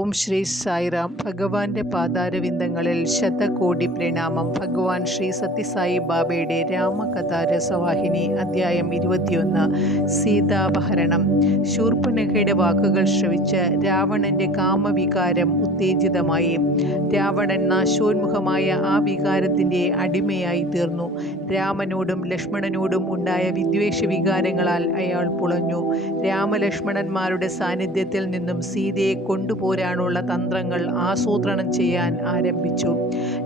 ഓം ശ്രീ സായിറാം. ഭഗവാന്റെ പാതാരവിന്ദങ്ങളിൽ ശതകോടി പ്രണാമം. ഭഗവാൻ ശ്രീ സത്യസായി ബാബയുടെ രാമകഥാ രസവാഹിനി അധ്യായം 21. സീതാപഹരണം. ശൂർപ്പണഖയുടെ വാക്കുകൾ ശ്രവിച്ച് രാവണന്റെ കാമവികാരം ഉത്തേജിതമായി. രാവണൻ നാശോന്മുഖമായ ആ വികാരത്തിൻ്റെ അടിമയായി തീർന്നു. രാമനോടും ലക്ഷ്മണനോടും ഉണ്ടായ വിദ്വേഷ വികാരങ്ങളാൽ അയാൾ പുളഞ്ഞു. രാമലക്ഷ്മണന്മാരുടെ സാന്നിധ്യത്തിൽ നിന്നും സീതയെ കൊണ്ടുപോരാനുള്ള തന്ത്രങ്ങൾ ആസൂത്രണം ചെയ്യാൻ ആരംഭിച്ചു.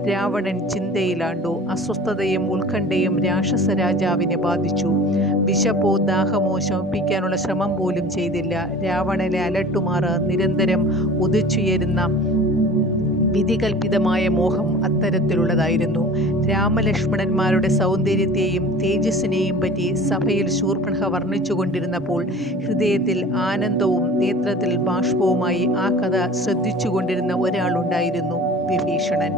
രാവണൻ ചിന്തയിലാണ്ടു. അസ്വസ്ഥതയും ഉത്കണ്ഠയും രാക്ഷസ രാജാവിനെ ബാധിച്ചു. വിശപ്പോ ദാഹമോ ശമിപ്പിക്കാനുള്ള ശ്രമം പോലും ചെയ്തില്ല. രാവണനെ അലട്ടുമാറ് നിരന്തരം ഉദിച്ചുയരുന്ന വിധികൽപിതമായ മോഹം അത്തരത്തിലുള്ളതായിരുന്നു. രാമലക്ഷ്മണന്മാരുടെ സൗന്ദര്യത്തെയും തേജസ്സിനെയും പറ്റി സഭയിൽ ശൂർപ്പണഖ വർണ്ണിച്ചുകൊണ്ടിരുന്നപ്പോൾ ഹൃദയത്തിൽ ആനന്ദവും നേത്രത്തിൽ ബാഷ്പവുമായി ആ കഥ ശ്രദ്ധിച്ചുകൊണ്ടിരുന്ന ഒരാളുണ്ടായിരുന്നു, വിഭീഷണൻ.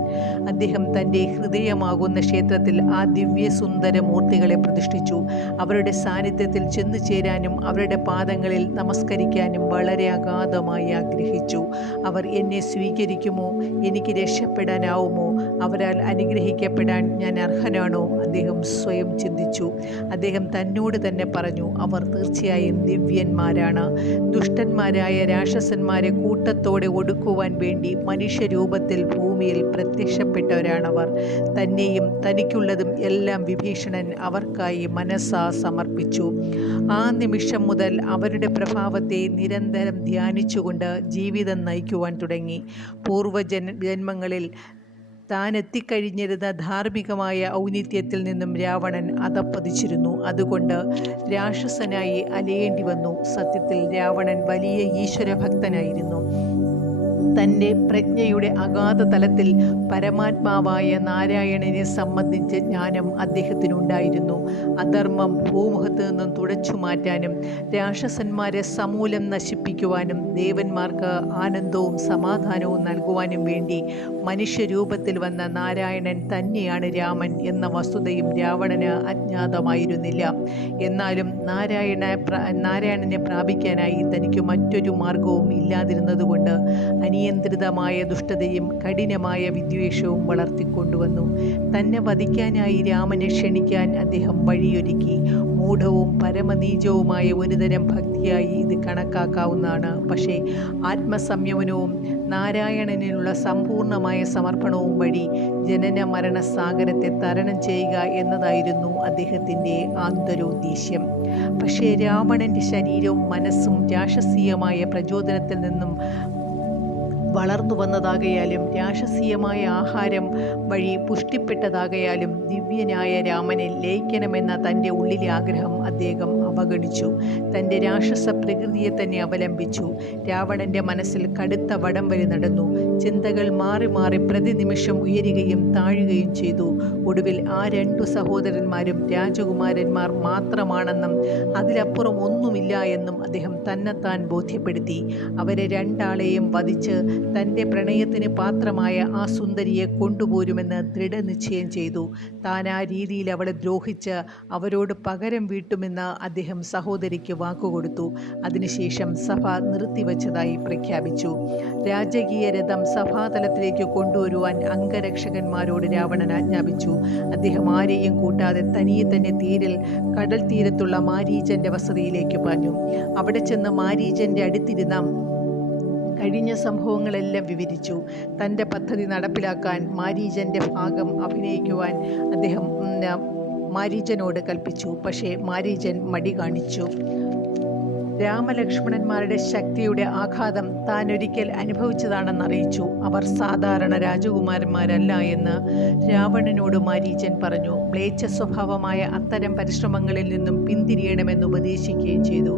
അദ്ദേഹം തൻ്റെ ഹൃദയമാകുന്ന ക്ഷേത്രത്തിൽ ആ ദിവ്യസുന്ദര മൂർത്തികളെ പ്രതിഷ്ഠിച്ചു. അവരുടെ സാന്നിധ്യത്തിൽ ചെന്നു ചേരാനും അവരുടെ പാദങ്ങളിൽ നമസ്കരിക്കാനും വളരെ അഗാധമായി ആഗ്രഹിച്ചു. അവർ എന്നെ സ്വീകരിക്കുമോ? എനിക്ക് രക്ഷപ്പെടാനാവുമോ? അവരാൽ അനുഗ്രഹിക്കപ്പെടാൻ ഞാൻ അർഹനാണോ? അദ്ദേഹം സ്വയം ചിന്തിച്ചു. അദ്ദേഹം തന്നോട് തന്നെ പറഞ്ഞു, അവർ തീർച്ചയായും ദിവ്യന്മാരാണ്. ദുഷ്ടന്മാരായ രാക്ഷസന്മാരെ കൂട്ടത്തോടെ ഒടുക്കുവാൻ വേണ്ടി മനുഷ്യരൂപത്തിൽ ഭൂമിയിൽ പ്രത്യക്ഷപ്പെട്ടവരാണവർ. തന്നെയും തനിക്കുള്ളതും എല്ലാം വിഭീഷണൻ അവർക്കായി മനസ്സാ സമർപ്പിച്ചു. ആ നിമിഷം മുതൽ അവരുടെ പ്രഭാവത്തെ നിരന്തരം ധ്യാനിച്ചുകൊണ്ട് ജീവിതം നയിക്കുവാൻ തുടങ്ങി. ജന്മങ്ങളിൽ താൻ എത്തിക്കഴിഞ്ഞിരുന്ന ധാർമ്മികമായ ഔന്നിത്യത്തിൽ നിന്നും രാവണൻ അധപ്പതിച്ചിരുന്നു. അതുകൊണ്ട് രാക്ഷസനായി അലയേണ്ടി വന്നു. സത്യത്തിൽ രാവണൻ വലിയ ഈശ്വരഭക്തനായിരുന്നു. തൻ്റെ പ്രജ്ഞയുടെ അഗാധ തലത്തിൽ പരമാത്മാവായ നാരായണനെ സംബന്ധിച്ച ജ്ഞാനം അദ്ദേഹത്തിനുണ്ടായിരുന്നു. അധർമ്മം ഭൂമുഖത്ത് നിന്നും തുടച്ചു മാറ്റാനും രാക്ഷസന്മാരെ സമൂലം നശിപ്പിക്കുവാനും ദേവന്മാർക്ക് ആനന്ദവും സമാധാനവും നൽകുവാനും വേണ്ടി മനുഷ്യരൂപത്തിൽ വന്ന നാരായണൻ തന്നെയാണ് രാമൻ എന്ന വസ്തുതയും രാവണന് അജ്ഞാതമായിരുന്നില്ല. എന്നാലും നാരായണനെ പ്രാപിക്കാനായി തനിക്ക് മറ്റൊരു മാർഗവും ഇല്ലാതിരുന്നതുകൊണ്ട് അനിയന്ത്രിതമായ ദുഷ്ടതയും കഠിനമായ വിദ്വേഷവും വളർത്തിക്കൊണ്ടുവന്നു. തന്നെ വധിക്കാനായി രാമനെ ക്ഷണിക്കാൻ അദ്ദേഹം വഴിയൊരുക്കി. മൂഢവും പരമനീചവുമായ ഒരുതരം ഭക്തിയായി ഇത് കണക്കാക്കാവുന്നതാണ്. പക്ഷേ ആത്മസംയമനവും നാരായണനിലുള്ള സമ്പൂർണമായ സമർപ്പണവും വഴി ജനന മരണ സാഗരത്തെ തരണം ചെയ്യുക എന്നതായിരുന്നു അദ്ദേഹത്തിൻ്റെ ആന്തരോദ്ദേശ്യം. പക്ഷേ രാവണൻ്റെ ശരീരവും മനസ്സും രാക്ഷസീയമായ പ്രചോദനത്തിൽ നിന്നും വളർന്നു വന്നതാകയാലും രാക്ഷസീയമായ ആഹാരം വഴി പുഷ്ടിപ്പെട്ടതാകയാലും ദിവ്യനായ രാമനെ ലയിക്കണമെന്ന തൻ്റെ ഉള്ളിലെ ആഗ്രഹം അദ്ദേഹം അവഗണിച്ചു. തൻ്റെ രാക്ഷസ പ്രകൃതിയെ തന്നെ അവലംബിച്ചു. രാവണൻ്റെ മനസ്സിൽ കടുത്ത വടംവലി നടന്നു. ചിന്തകൾ മാറി മാറി പ്രതിനിമിഷം ഉയരുകയും താഴുകയും ചെയ്തു. ഒടുവിൽ ആ രണ്ടു സഹോദരന്മാരും രാജകുമാരന്മാർ മാത്രമാണെന്നും അതിലപ്പുറം ഒന്നുമില്ല എന്നും അദ്ദേഹം തന്നെത്താൻ ബോധ്യപ്പെടുത്തി. അവരെ രണ്ടാളെയും വധിച്ച് തൻ്റെ പ്രണയത്തിന് പാത്രമായ ആ സുന്ദരിയെ കൊണ്ടുപോരുമെന്ന് ദൃഢനിശ്ചയം ചെയ്തു. താൻ ആ രീതിയിൽ അവളെ ദ്രോഹിച്ച് അവരോട് പകരം വീട്ടുമെന്ന് അദ്ദേഹം സഹോദരിക്ക് വാക്കുകൊടുത്തു. അതിനുശേഷം സഭ നിർത്തിവച്ചതായി പ്രഖ്യാപിച്ചു. രാജകീയ രഥം സഭാതലത്തിലേക്ക് കൊണ്ടുവരുവാൻ അംഗരക്ഷകന്മാരോട് രാവണൻ ആജ്ഞാപിച്ചു. അദ്ദേഹം ആരെയും കൂട്ടാതെ തനിയെ തന്നെ കടൽ തീരത്തുള്ള മാരീചന്റെ വസതിയിലേക്ക് പാഞ്ഞു. അവിടെ ചെന്ന് മാരീചന്റെ അടുത്തിരുന്ന കഴിഞ്ഞ സംഭവങ്ങളെല്ലാം വിവരിച്ചു. തൻ്റെ പദ്ധതി നടപ്പിലാക്കാൻ മാരീചൻ്റെ ഭാഗം അഭിനയിക്കുവാൻ അദ്ദേഹം മാരീചനോട് കൽപ്പിച്ചു. പക്ഷേ മാരീചൻ മടി കാണിച്ചു. രാമലക്ഷ്മണന്മാരുടെ ശക്തിയുടെ ആഘാതം താൻ ഒരിക്കൽ അനുഭവിച്ചതാണെന്നറിയിച്ചു. അവർ സാധാരണ രാജകുമാരന്മാരല്ല എന്ന് രാവണനോട് മാരീചൻ പറഞ്ഞു. മ്ലേച്ഛ സ്വഭാവമായ അത്തരം പരിശ്രമങ്ങളിൽ നിന്നും പിന്തിരിയണമെന്ന് ഉപദേശിക്കുകയും ചെയ്തു.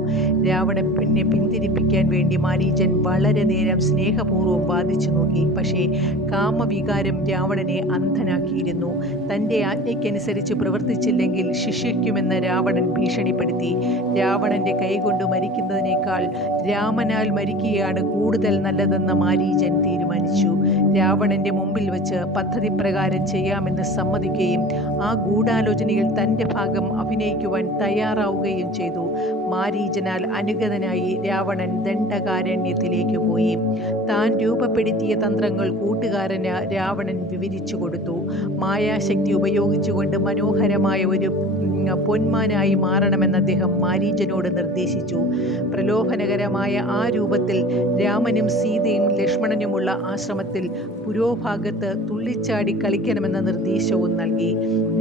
രാവണനെ പിന്തിരിപ്പിക്കാൻ വേണ്ടി മാരീചൻ വളരെ നേരം സ്നേഹപൂർവ്വം വാദിച്ചു നോക്കി. പക്ഷേ കാമവികാരം രാവണനെ അന്ധനാക്കിയിരുന്നു. തൻ്റെ ആജ്ഞയ്ക്കനുസരിച്ച് പ്രവർത്തിച്ചില്ലെങ്കിൽ ശിക്ഷിക്കുമെന്ന് രാവണൻ ഭീഷണിപ്പെടുത്തി. രാവണൻ്റെ കൈകൊണ്ട് മരിക്കുന്നതിനേക്കാൾ രാമനാൽ മരിക്കുകയാണ് കൂടുതൽ നല്ലതെന്ന് മാരീചൻ തീരുമാനിച്ചു. രാവണന്റെ മുമ്പിൽ വെച്ച് പദ്ധതി പ്രകാരം ചെയ്യാമെന്ന് സമ്മതിക്കുകയും ആ ഗൂഢാലോചനയിൽ തൻ്റെ ഭാഗം അഭിനയിക്കുവാൻ തയ്യാറാവുകയും ചെയ്തു. മാരീചനാൽ അനുഗതനായി രാവണൻ ദണ്ഡകാരണ്യത്തിലേക്ക് പോയി. താൻ രൂപപ്പെടുത്തിയ തന്ത്രങ്ങൾ കൂട്ടുകാരന് രാവണൻ വിവരിച്ചു കൊടുത്തു. മായാശക്തി ഉപയോഗിച്ചുകൊണ്ട് മനോഹരമായ ഒരു പൊന്മാനായി മാറണമെന്ന് അദ്ദേഹം മാരീചനോട് നിർദ്ദേശിച്ചു. പ്രലോഭനകരമായ ആ രൂപത്തിൽ രാമനും സീതയും ലക്ഷ്മണനുമുള്ള ആശ്രമത്തിൽ പുരോഭാഗത്ത് തുള്ളിച്ചാടി കളിക്കണമെന്ന നിർദ്ദേശവും നൽകി.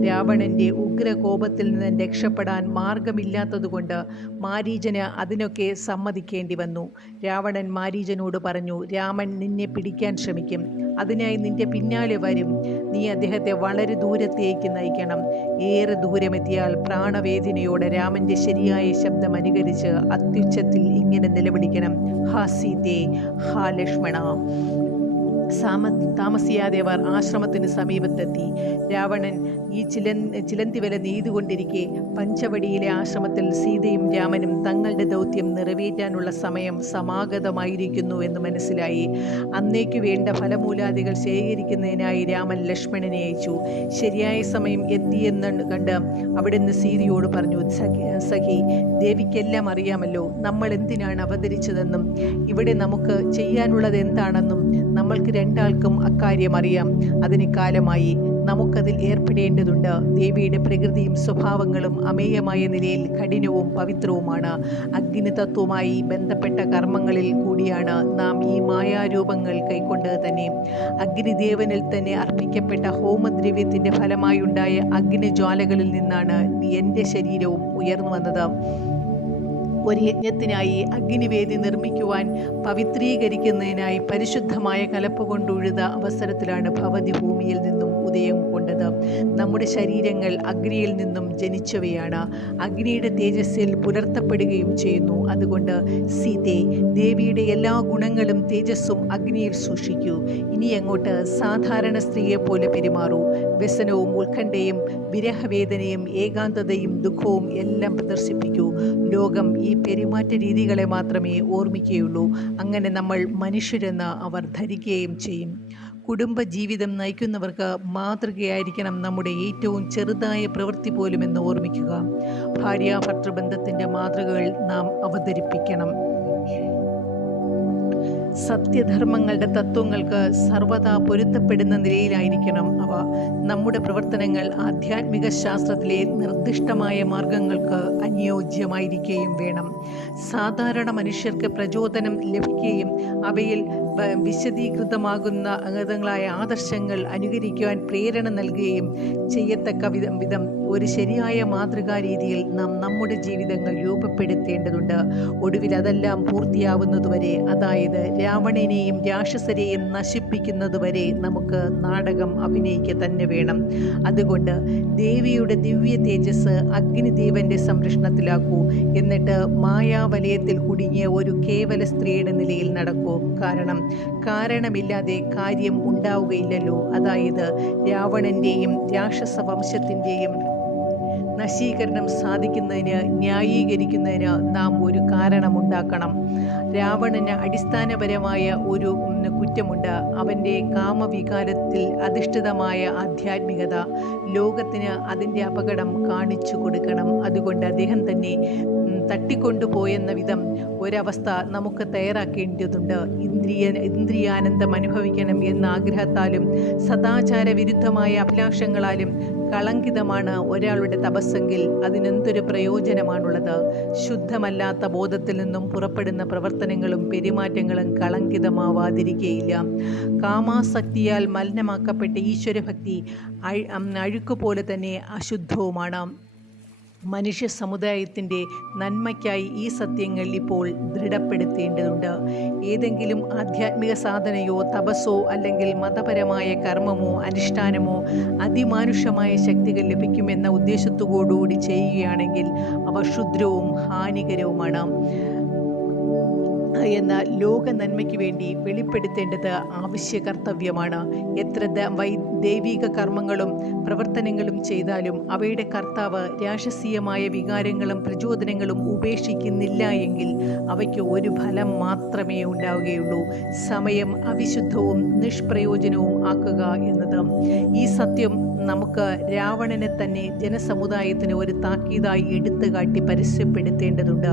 രാവണന്റെ ഉഗ്രകോപത്തിൽ നിന്ന് രക്ഷപ്പെടാൻ മാർഗമില്ലാത്തതുകൊണ്ട് മാരീചന് അതിനൊക്കെ സമ്മതിക്കേണ്ടി വന്നു. രാവണൻ മാരീചനോട് പറഞ്ഞു, രാമൻ നിന്നെ പിടിക്കാൻ ശ്രമിക്കും, അതിനായി നിന്റെ പിന്നാലെ വരും. നീ അദ്ദേഹത്തെ വളരെ ദൂരത്തേക്ക് നയിക്കണം. ഏറെ ദൂരമെത്തിയാൽ പ്രാണവേദനയോടെ രാമന്റെ ശരിയായ ശബ്ദം അനുകരിച്ച് അത്യുച്ചത്തിൽ ഇങ്ങനെ നിലവിളിക്കണം, ഹാ സീതേ, ഹാ ലക്ഷ്മണ. താമസിയാതെ അവർ ആശ്രമത്തിന് സമീപത്തെത്തി. രാവണൻ ഈ ചിലന്തിവല നെയ്തുകൊണ്ടിരിക്കെ പഞ്ചവടിയിലെ ആശ്രമത്തിൽ സീതയും രാമനും തങ്ങളുടെ ദൗത്യം നിറവേറ്റാനുള്ള സമയം സമാഗതമായിരിക്കുന്നു എന്ന് മനസ്സിലായി. അന്നേക്കു വേണ്ട ഫലമൂലാദികൾ ശേഖരിക്കുന്നതിനായി രാമൻ ലക്ഷ്മണനെ അയച്ചു. ശരിയായ സമയം എത്തിയെന്ന് കണ്ട് അവിടുന്ന് സീതയോട് പറഞ്ഞു, സഖി, ദേവിക്കെല്ലാം അറിയാമല്ലോ നമ്മൾ എന്തിനാണ് അവതരിച്ചതെന്നും ഇവിടെ നമുക്ക് ചെയ്യാനുള്ളത് എന്താണെന്നും. നമ്മൾക്ക് രണ്ടാൾക്കും അക്കാര്യം അറിയാം. അതിന് കാലമായി. നമുക്കതിൽ ഏർപ്പെടേണ്ടതുണ്ട്. ദേവിയുടെ പ്രകൃതിയും സ്വഭാവങ്ങളും അമേയമായ നിലയിൽ കഠിനവും പവിത്രവുമാണ്. അഗ്നിതത്വവുമായി ബന്ധപ്പെട്ട കർമ്മങ്ങളിൽ കൂടിയാണ് നാം ഈ മായാരൂപങ്ങൾ കൈക്കൊണ്ട് തന്നെ. അഗ്നിദേവനിൽ തന്നെ അർപ്പിക്കപ്പെട്ട ഹോമദ്രവ്യത്തിൻ്റെ ഫലമായുണ്ടായ അഗ്നിജ്വാലകളിൽ നിന്നാണ് എൻ്റെ ശരീരവും ഉയർന്നു വന്നത്. ഒരു യജ്ഞത്തിനായി അഗ്നിവേദി നിർമ്മിക്കുവാൻ പവിത്രീകരിക്കുന്നതിനായി പരിശുദ്ധമായ കലപ്പ കൊണ്ടുഴുത അവസരത്തിലാണ് ഭവതി ഭൂമിയിൽ നിന്നും ഉദയം കൊണ്ടത്. നമ്മുടെ ശരീരങ്ങൾ അഗ്നിയിൽ നിന്നും ജനിച്ചവയാണ്. അഗ്നിയുടെ തേജസ്സിൽ പുലർത്തപ്പെടുകയും ചെയ്യുന്നു. അതുകൊണ്ട് സീതേ, ദേവിയുടെ എല്ലാ ഗുണങ്ങളും തേജസ്സും അഗ്നിയിൽ സൂക്ഷിക്കൂ. ഇനി അങ്ങോട്ട് സാധാരണ സ്ത്രീയെ പോലെ പെരുമാറൂ. വ്യസനവും ഉത്കണ്ഠയും വിരഹവേദനയും ഏകാന്തതയും ദുഃഖവും എല്ലാം പ്രദർശിപ്പിക്കൂ. ലോകം ഈ പെരുമാറ്റ രീതികളെ മാത്രമേ ഓർമ്മിക്കുകയുള്ളൂ. അങ്ങനെ നമ്മൾ മനുഷ്യരെന്ന് അവർ ധരിക്കുകയും ചെയ്യും. കുടുംബജീവിതം നയിക്കുന്നവർക്ക് മാതൃകയായിരിക്കണം നമ്മുടെ ഏറ്റവും ചെറുതായ പ്രവൃത്തി പോലുമെന്ന് ഓർമ്മിക്കുക. ഭാര്യാഭർത്തൃബന്ധത്തിൻ്റെ മാതൃകകൾ നാം അവതരിപ്പിക്കണം. സത്യധർമ്മങ്ങളുടെ തത്വങ്ങൾക്ക് സർവദാ പൊരുത്തപ്പെടുന്ന നിലയിലായിരിക്കണം അവ. നമ്മുടെ പ്രവർത്തനങ്ങൾ ആധ്യാത്മിക ശാസ്ത്രത്തിലെ നിർദ്ദിഷ്ടമായ മാർഗങ്ങൾക്ക് അനുയോജ്യമായിരിക്കുകയും വേണം. സാധാരണ മനുഷ്യർക്ക് പ്രചോദനം ലഭിക്കുകയും അവയിൽ വിശദീകൃതമാകുന്ന അംഗങ്ങളായ ആദർശങ്ങൾ അനുകരിക്കുവാൻ പ്രേരണ നൽകുകയും ചെയ്യത്തക്ക വിധം ഒരു ശരിയായ മാതൃകാ രീതിയിൽ നാം നമ്മുടെ ജീവിതങ്ങൾ രൂപപ്പെടുത്തേണ്ടതുണ്ട്. ഒടുവിൽ അതെല്ലാം പൂർത്തിയാവുന്നതുവരെ, അതായത് രാവണനെയും രാക്ഷസരെയും നശിപ്പിക്കുന്നതുവരെ നമുക്ക് നാടകം അഭിനയിക്കുക തന്നെ വേണം. അതുകൊണ്ട് ദേവിയുടെ ദിവ്യ തേജസ് അഗ്നിദേവന്റെ സംരക്ഷണത്തിലാക്കൂ. എന്നിട്ട് മായാവലയത്തിൽ കുടുങ്ങിയ ഒരു കേവല സ്ത്രീയുടെ നിലയിൽ നടക്കൂ. കാരണമില്ലാതെ കാര്യം ഉണ്ടാവുകയില്ലല്ലോ. അതായത് രാവണന്റെയും രാക്ഷസ വംശത്തിൻ്റെയും നശീകരണം സാധിക്കുന്നതിന് ന്യായീകരിക്കുന്നതിന് നാം ഒരു കാരണമുണ്ടാക്കണം. രാവണന് അടിസ്ഥാനപരമായ ഒരു കുറ്റമുണ്ട്. അവൻ്റെ കാമവികാരത്തിൽ അധിഷ്ഠിതമായ ആധ്യാത്മികത. ലോകത്തിന് അതിൻ്റെ അപകടം കാണിച്ചു കൊടുക്കണം. അതുകൊണ്ട് അദ്ദേഹം തന്നെ തട്ടിക്കൊണ്ടുപോയെന്ന വിധം ഒരവസ്ഥ നമുക്ക് തയ്യാറാക്കേണ്ടതുണ്ട്. ഇന്ദ്രിയാനന്ദം അനുഭവിക്കണം എന്ന ആഗ്രഹത്താലും സദാചാര വിരുദ്ധമായ അഭിലാഷങ്ങളാലും കളങ്കിതമാണ് ഒരാളുടെ തപസ്സെങ്കിൽ അതിനെന്തൊരു പ്രയോജനമാണുള്ളത്? ശുദ്ധമല്ലാത്ത ബോധത്തിൽ നിന്നും പുറപ്പെടുന്ന പ്രവർത്തനങ്ങളും പെരുമാറ്റങ്ങളും കളങ്കിതമാവാതിരിക്കുകയില്ല. കാമാസക്തിയാൽ മലിനമാക്കപ്പെട്ട ഈശ്വരഭക്തി അഴുക്കുപോലെ തന്നെ അശുദ്ധവുമാണ്. മനുഷ്യ സമുദായത്തിൻ്റെ നന്മയ്ക്കായി ഈ സത്യങ്ങൾ ഇപ്പോൾ ദൃഢപ്പെടുത്തേണ്ടതുണ്ട്. ഏതെങ്കിലും ആധ്യാത്മിക സാധനയോ തപസ്സോ അല്ലെങ്കിൽ മതപരമായ കർമ്മമോ അനുഷ്ഠാനമോ അതിമാനുഷമായ ശക്തികൾ ലഭിക്കുമെന്ന ഉദ്ദേശത്തോടുകൂടി ചെയ്യുകയാണെങ്കിൽ അവ ക്ഷുദ്രവും ഹാനികരവുമാണ്. എന്നാൽ ലോക നന്മയ്ക്ക് വേണ്ടി വെളിപ്പെടുത്തേണ്ടത് ആവശ്യ കർത്തവ്യമാണ്. എത്ര ദൈവിക കർമ്മങ്ങളും പ്രവർത്തനങ്ങളും ചെയ്താലും അവയുടെ കർത്താവ് രാക്ഷസീയമായ വികാരങ്ങളും പ്രചോദനങ്ങളും ഉപേക്ഷിക്കുന്നില്ല എങ്കിൽ അവയ്ക്ക് ഒരു ഫലം മാത്രമേ ഉണ്ടാവുകയുള്ളൂ: സമയം അവിശുദ്ധവും നിഷ്പ്രയോജനവും ആക്കുക എന്നത്. ഈ സത്യം നമുക്ക് രാവണനെ തന്നെ ജനസമുദായത്തിന് ഒരു താക്കീതായി എടുത്തു കാട്ടി പരസ്യപ്പെടുത്തേണ്ടതുണ്ട്.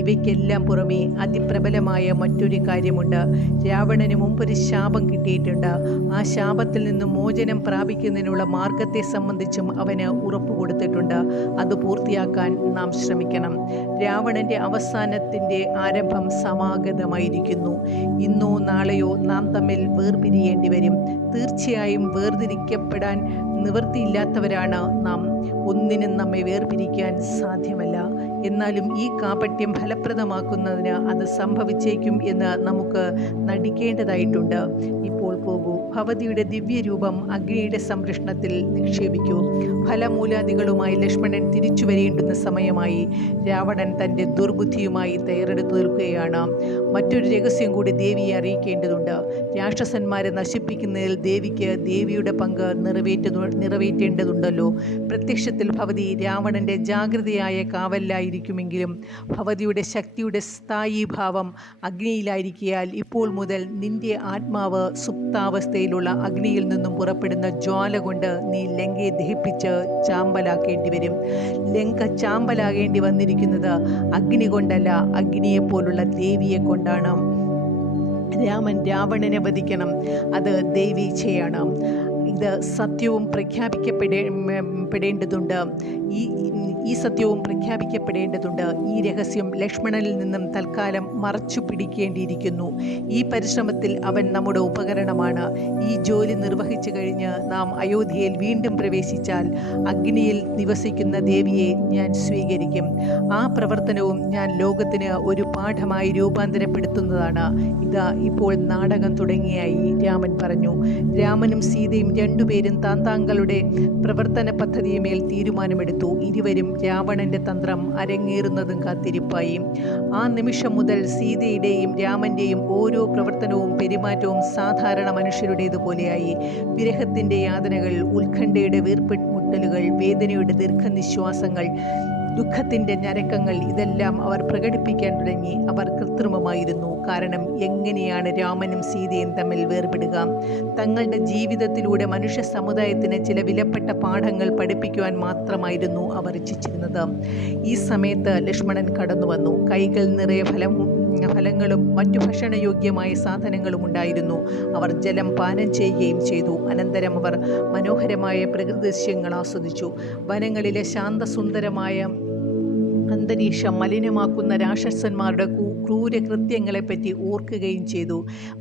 ഇവയ്ക്കെല്ലാം പുറമെ അതിപ്രബലമായ മറ്റൊരു കാര്യമുണ്ട്. രാവണന് മുമ്പൊരു ശാപം കിട്ടിയിട്ടുണ്ട്. ആ ശാപത്തിൽ നിന്ന് മോചനം പ്രാപിക്കുന്നതിനുള്ള മാർഗത്തെ സംബന്ധിച്ചും അവന് ഉറപ്പ് കൊടുത്തിട്ടുണ്ട്. അത് പൂർത്തിയാക്കാൻ നാം ശ്രമിക്കണം. രാവണന്റെ അവസാനത്തിൻ്റെ ആരംഭം സമാഗതമായിരിക്കുന്നു. ഇന്നോ നാളെയോ നാം തമ്മിൽ വേർപിരിയേണ്ടി വരും. തീർച്ചയായും വേർതിരിക്കപ്പെടാൻ നിവൃത്തിയില്ലാത്തവരാണ് നാം. ഒന്നിനും നമ്മെ വേർപിരിക്കാൻ സാധ്യമല്ല. എന്നാലും ഈ കാപട്യം ഫലപ്രദമാക്കുന്നതിന് അത് സംഭവിച്ചേക്കും എന്ന് നമുക്ക് നടിക്കേണ്ടതായിട്ടുണ്ട്. ഇപ്പോൾ പോകൂ, ഭവതിയുടെ ദിവ്യരൂപം അഗ്നിയുടെ സംരക്ഷണത്തിൽ നിക്ഷേപിക്കൂ. ഫലമൂലാദികളുമായി ലക്ഷ്മണൻ തിരിച്ചു വരേണ്ടുന്ന സമയമായി. രാവണൻ തൻ്റെ ദുർബുദ്ധിയുമായി തയ്യാറെടുത്തു നിൽക്കുകയാണ്. മറ്റൊരു രഹസ്യം കൂടി ദേവിയെ അറിയിക്കേണ്ടതുണ്ട്. രാക്ഷസന്മാരെ നശിപ്പിക്കുന്നതിൽ ദേവിയുടെ പങ്ക് നിറവേറ്റേണ്ടതുണ്ടല്ലോ. പ്രത്യക്ഷത്തിൽ ഭവതി രാവണൻ്റെ ജാഗ്രതയായ കാവലിലായിരിക്കുമെങ്കിലും ഭവതിയുടെ ശക്തിയുടെ സ്ഥായീഭാവം അഗ്നിയിലായിരിക്കയാൽ ഇപ്പോൾ മുതൽ നിന്റെ ആത്മാവ് സുപ്താവസ്ഥയിലുള്ള അഗ്നിയിൽ നിന്നും പുറപ്പെടുന്ന ജ്വാല കൊണ്ട് നീ ലങ്കയെ ദഹിപ്പിച്ച് ചാമ്പലാക്കേണ്ടി വരും. ലങ്ക ചാമ്പലാകേണ്ടി വന്നിരിക്കുന്നത് അഗ്നി കൊണ്ടല്ല, അഗ്നിയെപ്പോലുള്ള ദേവിയെ കൊണ്ടാണ്. രാമൻ രാവണനെ വധിക്കണം. അത് ദേവീച്ഛയാണ്. ഇത് സത്യവും പ്രഖ്യാപിക്കപ്പെടേണ്ടതുണ്ട്. ഈ സത്യവും പ്രഖ്യാപിക്കപ്പെടേണ്ടതുണ്ട്. ഈ രഹസ്യം ലക്ഷ്മണനിൽ നിന്നും തൽക്കാലം മറച്ചു പിടിക്കേണ്ടിയിരിക്കുന്നു. ഈ പരിശ്രമത്തിൽ അവൻ നമ്മുടെ ഉപകരണമാണ്. ഈ ജോലി നിർവഹിച്ചു കഴിഞ്ഞ് നാം അയോധ്യയിൽ വീണ്ടും പ്രവേശിച്ചാൽ അഗ്നിയിൽ നിവസിക്കുന്ന ദേവിയെ ഞാൻ സ്വീകരിക്കും. ആ പ്രവർത്തനവും ഞാൻ ലോകത്തിന് ഒരു പാഠമായി രൂപാന്തരപ്പെടുത്തുന്നതാണ്. ഇതാ ഇപ്പോൾ നാടകം തുടങ്ങിയായി, രാമൻ പറഞ്ഞു. രാമനും സീതയും രണ്ടുപേരും താങ്കളുടെ പ്രവർത്തന പദ്ധതിയുമേൽ തീരുമാനമെടുത്തു. ഇരുവരും രാവണന്റെ തന്ത്രം അരങ്ങേറുന്നതും കാത്തിരിപ്പായി. ആ നിമിഷം മുതൽ സീതയുടെയും രാമന്റെയും ഓരോ പ്രവർത്തനവും പെരുമാറ്റവും സാധാരണ മനുഷ്യരുടേതുപോലെയായി. വിരഹത്തിന്റെ യാതനകൾ, ഉത്കണ്ഠയുടെ വീർപ്പുമുട്ടലുകൾ, വേദനയുടെ ദീർഘനിശ്വാസങ്ങൾ, ദുഃഖത്തിൻ്റെ ഞരക്കങ്ങൾ, ഇതെല്ലാം അവർ പ്രകടിപ്പിക്കാൻ തുടങ്ങി. അവർ കൃത്രിമമായിരുന്നു. കാരണം എങ്ങനെയാണ് രാമനും സീതയും തമ്മിൽ വേർപെടുക? തങ്ങളുടെ ജീവിതത്തിലൂടെ മനുഷ്യ സമുദായത്തിന് ചില വിലപ്പെട്ട പാഠങ്ങൾ പഠിപ്പിക്കുവാൻ മാത്രമായിരുന്നു അവർ ഇച്ഛിച്ചിരുന്നത്. ഈ സമയത്ത് ലക്ഷ്മണൻ കടന്നു വന്നു. കൈകൾ നിറയെ ഫലങ്ങളും മറ്റു ഭക്ഷണയോഗ്യമായ സാധനങ്ങളും ഉണ്ടായിരുന്നു. അവർ ജലം പാനം ചെയ്യുകയും ചെയ്തു. അനന്തരം അവർ മനോഹരമായ പ്രകൃതി ദൃശ്യങ്ങൾ ആസ്വദിച്ചു. വനങ്ങളിലെ ശാന്തസുന്ദരമായ അന്തരീക്ഷം മലിനമാക്കുന്ന രാക്ഷസന്മാരുടെ ക്രൂരകൃത്യങ്ങളെപ്പറ്റി ഓർക്കുകയും ചെയ്തു.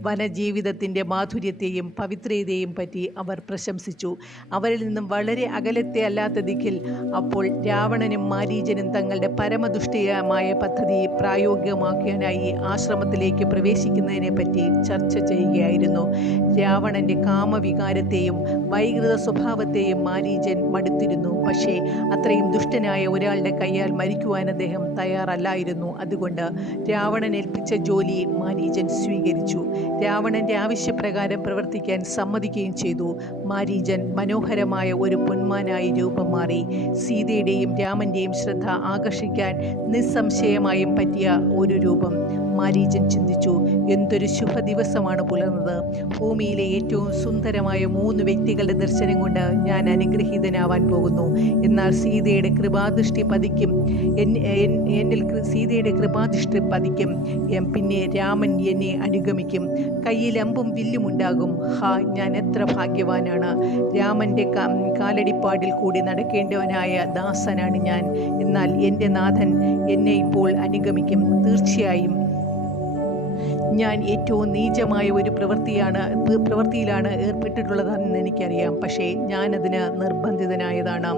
വനജീവിതത്തിൻ്റെ മാധുര്യത്തെയും പവിത്രതയെയും പറ്റി അവർ പ്രശംസിച്ചു. അവരിൽ നിന്നും വളരെ അകലത്തെ അല്ലാത്ത ദിക്കിൽ അപ്പോൾ രാവണനും മാരീചനും തങ്ങളുടെ പരമദുഷ്ടമായ പദ്ധതി പ്രായോഗികമാക്കാനായി ആശ്രമത്തിലേക്ക് പ്രവേശിക്കുന്നതിനെപ്പറ്റി ചർച്ച ചെയ്യുകയായിരുന്നു. രാവണൻ്റെ കാമവികാരത്തെയും വൈകൃത സ്വഭാവത്തെയും മാരീചൻ മടുത്തിരുന്നു. പക്ഷേ അത്രയും ദുഷ്ടനായ ഒരാളുടെ കയ്യാൽ മരിക്കുവാൻ അദ്ദേഹം തയ്യാറല്ലായിരുന്നു. അതുകൊണ്ട് രാവണൻ ഏൽപ്പിച്ച ജോലി മാരീചൻ സ്വീകരിച്ചു. രാവണന്റെ ആവശ്യപ്രകാരം പ്രവർത്തിക്കാൻ സമ്മതിക്കുകയും ചെയ്തു. മാരീചൻ മനോഹരമായ ഒരു പൊന്മാനായി രൂപം മാറി. സീതയുടെയും രാമന്റെയും ശ്രദ്ധ ആകർഷിക്കാൻ നിസ്സംശയമായും പറ്റിയ ഒരു രൂപം. മാരീചൻ ചിന്തിച്ചു, എന്തൊരു ശുഭ ദിവസമാണ് പുലർന്നത്. ഭൂമിയിലെ ഏറ്റവും സുന്ദരമായ 3 വ്യക്തികളുടെ ദർശനം കൊണ്ട് ഞാൻ അനുഗ്രഹീതനാവാൻ പോകുന്നു. എന്നാൽ സീതയുടെ കൃപാദൃഷ്ടി പതിക്കും. സീതയുടെ കൃപാദൃഷ്ടി പതിക്കും. പിന്നെ രാമൻ എന്നെ അനുഗമിക്കും. കയ്യിൽ അമ്പും വില്ലും ഉണ്ടാകും. ഞാൻ എത്ര ഭാഗ്യവാനാണ്. രാമൻ്റെ കാലടിപ്പാടിൽ കൂടി നടക്കേണ്ടവനായ ദാസനാണ് ഞാൻ. എന്നാൽ എൻ്റെ നാഥൻ എന്നെ ഇപ്പോൾ അനുഗമിക്കും. തീർച്ചയായും ഞാൻ ഏറ്റവും നീചമായ ഒരു പ്രവൃത്തിയിലാണ് ഏർപ്പെട്ടിട്ടുള്ളതെന്ന് എനിക്കറിയാം. പക്ഷേ ഞാനതിന് നിർബന്ധിതനായതാണ്.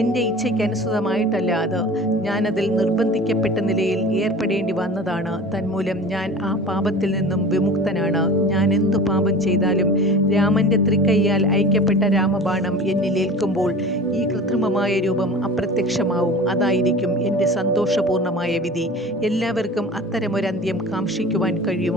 എൻ്റെ ഇച്ഛയ്ക്കനുസൃതമായിട്ടല്ല അത്. ഞാനതിൽ നിർബന്ധിക്കപ്പെട്ട നിലയിൽ ഏർപ്പെടേണ്ടി വന്നതാണ്. തന്മൂലം ഞാൻ ആ പാപത്തിൽ നിന്നും വിമുക്തനാണ്. ഞാൻ എന്തു പാപം ചെയ്താലും രാമൻ്റെ തൃക്കൈയാൽ അയക്കപ്പെട്ട രാമബാണം എന്നിലേൽക്കുമ്പോൾ ഈ കൃത്രിമമായ രൂപം അപ്രത്യക്ഷമാവും. അതായിരിക്കും എൻ്റെ സന്തോഷപൂർണമായ വിധി. എല്ലാവർക്കും അത്തരമൊരന്ത്യം കാക്ഷിക്കുവാൻ കഴിയുമോ?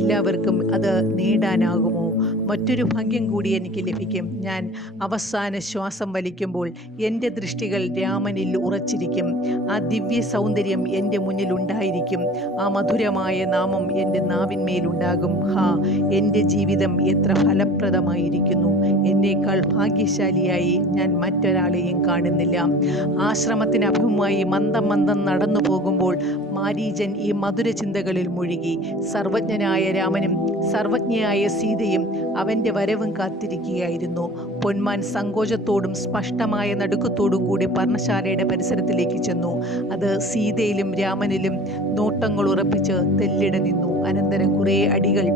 എല്ലാവർക്കും അത് നേടാനാകുമോ? മറ്റൊരു ഭാഗ്യം കൂടി എനിക്ക് ലഭിക്കും. ഞാൻ അവസാന ശ്വാസം വലിക്കുമ്പോൾ എൻ്റെ ദൃഷ്ടികൾ രാമനിൽ ഉറച്ചിരിക്കും. ആ ദിവ്യ സൗന്ദര്യം എൻ്റെ മുന്നിൽ ഉണ്ടായിരിക്കും. ആ മധുരമായ നാമം എൻ്റെ നാവിന്മേലുണ്ടാകും. എൻ്റെ ജീവിതം എത്ര ഫലപ്രദമായിരിക്കുന്നു! എന്നേക്കാൾ ഭാഗ്യശാലിയായി ഞാൻ മറ്റൊരാളെയും കാണുന്നില്ല. ആശ്രമത്തിന് അഭിമുഖമായി മന്ദം മന്ദം നടന്നു പോകുമ്പോൾ മാരീചൻ ഈ മധുര ചിന്തകളിൽ മുഴുകി. സർവജ്ഞനായ രാമനും സർവജ്ഞയായ സീതയും അവൻ്റെ വരവും കാത്തിരിക്കുകയായിരുന്നു. പൊന്മാൻ സങ്കോചത്തോടും സ്പഷ്ടമായ നടുക്കത്തോടും കൂടി പർണശാലയുടെ പരിസരത്തിലേക്ക് ചെന്നു. അത് സീതയിലും രാമനിലും നോട്ടങ്ങൾ ഉറപ്പിച്ച് തെല്ലിട നിന്നു. അനന്തരം കുറേ അടികൾ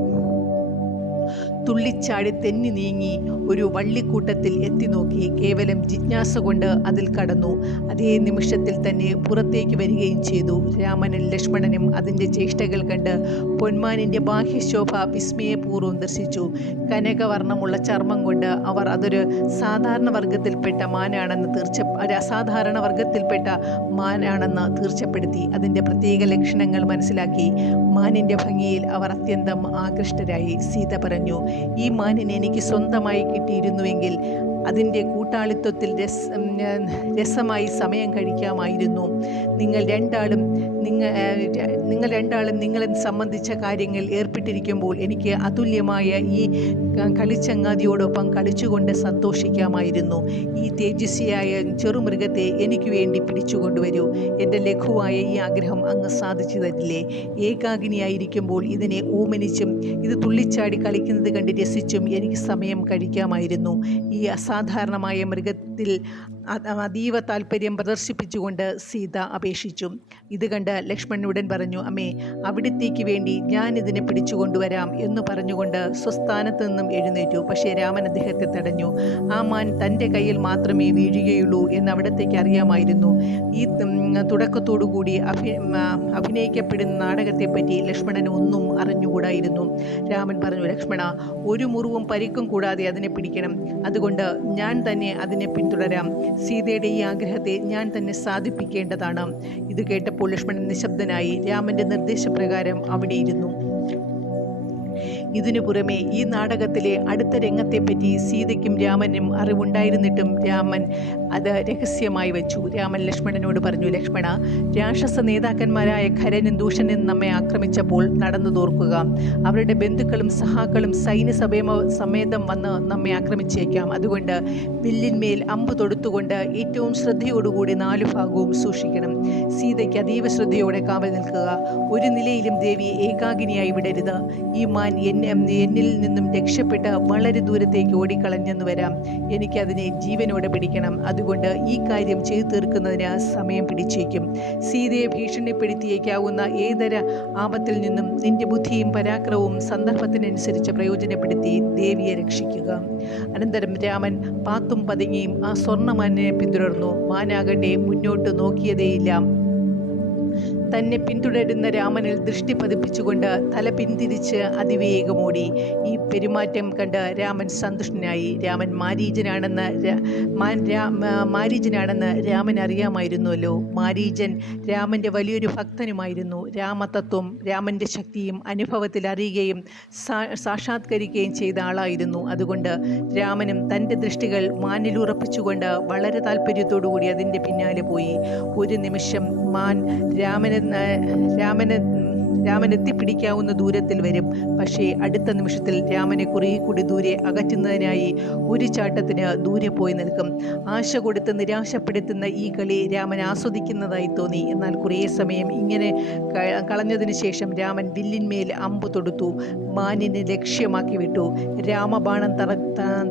തുള്ളിച്ചാടി തെന്നി നീങ്ങി ഒരു വള്ളിക്കൂട്ടത്തിൽ എത്തി നോക്കി. കേവലം ജിജ്ഞാസ കൊണ്ട് അതിൽ കടന്നു. അതേ നിമിഷത്തിൽ തന്നെ പുറത്തേക്ക് വരികയും ചെയ്തു. രാമനും ലക്ഷ്മണനും അതിൻ്റെ ചേഷ്ടകൾ കണ്ട് പൊന്മാനിൻ്റെ ബാഹ്യശോഭ വിസ്മയപൂർവ്വം ദർശിച്ചു. കനകവർണ്ണമുള്ള ചർമ്മം കൊണ്ട് അവർ അതൊരു സാധാരണ വർഗത്തിൽപ്പെട്ട അസാധാരണ വർഗത്തിൽപ്പെട്ട മാനാണെന്ന് തീർച്ചപ്പെടുത്തി. അതിൻ്റെ പ്രത്യേക ലക്ഷണങ്ങൾ മനസ്സിലാക്കി മാനിൻ്റെ ഭംഗിയിൽ അവർ അത്യന്തം ആകൃഷ്ടരായി. സീത പറഞ്ഞു, ഈ മാനിനെ എനിക്ക് സ്വന്തമായി കിട്ടിയിരുന്നുവെങ്കിൽ അതിൻ്റെ കൂട്ടാളിത്വത്തിൽ രസമായി സമയം കഴിക്കാമായിരുന്നു. നിങ്ങൾ രണ്ടാളും നിങ്ങളെ സംബന്ധിച്ച കാര്യങ്ങൾ ഏർപ്പെട്ടിരിക്കുമ്പോൾ എനിക്ക് അതുല്യമായ ഈ കളിച്ചങ്ങാതിയോടൊപ്പം കളിച്ചുകൊണ്ട് സന്തോഷിക്കാമായിരുന്നു. ഈ തേജസ്വിയായ ചെറുമൃഗത്തെ എനിക്ക് വേണ്ടി പിടിച്ചുകൊണ്ടുവരൂ. എൻ്റെ ലഘുവായ ഈ ആഗ്രഹം അങ്ങ് സാധിച്ചു തരില്ലേ? ഏകാകിനിയായിരിക്കുമ്പോൾ ഇതിനെ ഓമനിച്ചും ഇത് തുള്ളിച്ചാടി കളിക്കുന്നത് കണ്ട് രസിച്ചും എനിക്ക് സമയം കഴിക്കാമായിരുന്നു. ഈ അസാധാരണമായ മൃഗത്തിൽ അതീവ താല്പര്യം പ്രദർശിപ്പിച്ചുകൊണ്ട് സീത അപേക്ഷിച്ചു. ഇത് കണ്ട് ലക്ഷ്മണൻ ഉടൻ പറഞ്ഞു, അമ്മേ, അവിടത്തേക്ക് വേണ്ടി ഞാൻ ഇതിനെ പിടിച്ചുകൊണ്ടുവരാം എന്ന് പറഞ്ഞുകൊണ്ട് സ്വസ്ഥാനത്ത് നിന്നും എഴുന്നേറ്റു. പക്ഷേ രാമൻ അദ്ദേഹത്തെ തടഞ്ഞു. ആ മാൻ തൻ്റെ കയ്യിൽ മാത്രമേ വീഴുകയുള്ളൂ എന്ന് അവിടത്തേക്ക് അറിയാമായിരുന്നു. ഈ തുടക്കത്തോടുകൂടി അഭിനയിക്കപ്പെടുന്ന നാടകത്തെപ്പറ്റി ലക്ഷ്മണന് ഒന്നും അറിഞ്ഞുകൂടായിരുന്നു. രാമൻ പറഞ്ഞു, ലക്ഷ്മണ, ഒരു മുറിവും പരിക്കും കൂടാതെ അതിനെ പിടിക്കണം. അതുകൊണ്ട് ഞാൻ തന്നെ അതിനെ പിന്തുടരാം. സീതയുടെ ഈ ആഗ്രഹത്തെ ഞാൻ തന്നെ സാധിപ്പിക്കേണ്ടതാണ്. ഇത് കേട്ടപ്പോൾ ലക്ഷ്മണൻ നിശബ്ദനായി രാമൻ്റെ നിർദ്ദേശപ്രകാരം അവിടെയിരുന്നു. ഇതിനു പുറമെ ഈ നാടകത്തിലെ അടുത്ത രംഗത്തെപ്പറ്റി സീതയ്ക്കും രാമനും അറിവുണ്ടായിരുന്നിട്ടും രാമൻ അത് രഹസ്യമായി വെച്ചു. രാമൻ ലക്ഷ്മണനോട് പറഞ്ഞു, ലക്ഷ്മണ, രാക്ഷസ നേതാക്കന്മാരായ ഖരനും ദൂഷനും നമ്മെ ആക്രമിച്ചപ്പോൾ നടന്നു തോർക്കുക. അവരുടെ ബന്ധുക്കളും സഹാക്കളും സമേതം വന്ന് നമ്മെ ആക്രമിച്ചേക്കാം. അതുകൊണ്ട് വില്ലിന്മേൽ അമ്പ് തൊടുത്തുകൊണ്ട് ഏറ്റവും ശ്രദ്ധയോടുകൂടി 4 ഭാഗവും സൂക്ഷിക്കണം. സീതയ്ക്ക് അതീവ ശ്രദ്ധയോടെ കാവൽ നിൽക്കുക. ഒരു നിലയിലും ദേവി ഏകാകിനിയായി വിടരുത്. ഈ മാൻ എന്നിൽ നിന്നും രക്ഷപ്പെട്ട് വളരെ ദൂരത്തേക്ക് ഓടിക്കളഞ്ഞെന്ന് വരാം. എനിക്കതിനെ ജീവനോടെ പിടിക്കണം. അതുകൊണ്ട് ഈ കാര്യം ചെയ്തു തീർക്കുന്നതിന് സമയം പിടിച്ചേക്കും. സീതയെ ഭീഷണിപ്പെടുത്തിയേക്കാവുന്ന ഏതൊരു ആപത്തിൽ നിന്നും നിന്റെ ബുദ്ധിയും പരാക്രമവും സന്ദർഭത്തിനനുസരിച്ച് പ്രയോജനപ്പെടുത്തി ദേവിയെ രക്ഷിക്കുക. അനന്തരം രാമൻ പാത്തും പതുങ്ങിയും ആ സ്വർണ്ണമാനിനെ പിന്തുടർന്നു. മാനാകട്ടെ മുന്നോട്ട് നോക്കിയതേയില്ല. തന്നെ പിന്തുടരുന്ന രാമനിൽ ദൃഷ്ടി പതിപ്പിച്ചുകൊണ്ട് തല പിന്തിരിച്ച് അതിവേഗമോടി. ഈ പെരുമാറ്റം കണ്ട് രാമൻ സന്തുഷ്ടനായി. മാരീചനാണെന്ന് രാമൻ അറിയാമായിരുന്നുവല്ലോ. മാരീചൻ രാമൻ്റെ വലിയൊരു ഭക്തനുമായിരുന്നു. രാമതത്വം, രാമൻ്റെ ശക്തിയും അനുഭവത്തിൽ അറിയുകയും സാക്ഷാത്കരിക്കുകയും ചെയ്ത ആളായിരുന്നു. അതുകൊണ്ട് രാമനും തൻ്റെ ദൃഷ്ടികൾ മാനിലുറപ്പിച്ചുകൊണ്ട് വളരെ താല്പര്യത്തോടുകൂടി അതിൻ്റെ പിന്നാലെ പോയി. ഒരു നിമിഷം മാൻ രാമനെത്തിപ്പിടിക്കാവുന്ന ദൂരത്തിൽ വരും. പക്ഷേ അടുത്ത നിമിഷത്തിൽ രാമനെ കുറേ കൂടി ദൂരെ അകറ്റുന്നതിനായി ഒരു ചാട്ടത്തിന് ദൂരെ പോയി നിൽക്കും. ആശ കൊടുത്ത് നിരാശപ്പെടുത്തുന്ന ഈ കളി രാമൻ ആസ്വദിക്കുന്നതായി തോന്നി. എന്നാൽ കുറേ സമയം ഇങ്ങനെ കളഞ്ഞതിന് ശേഷം രാമൻ വില്ലിന്മേൽ അമ്പ് തൊടുത്തു. മാനിനെ ലക്ഷ്യമാക്കി വിട്ടു. രാമബാണം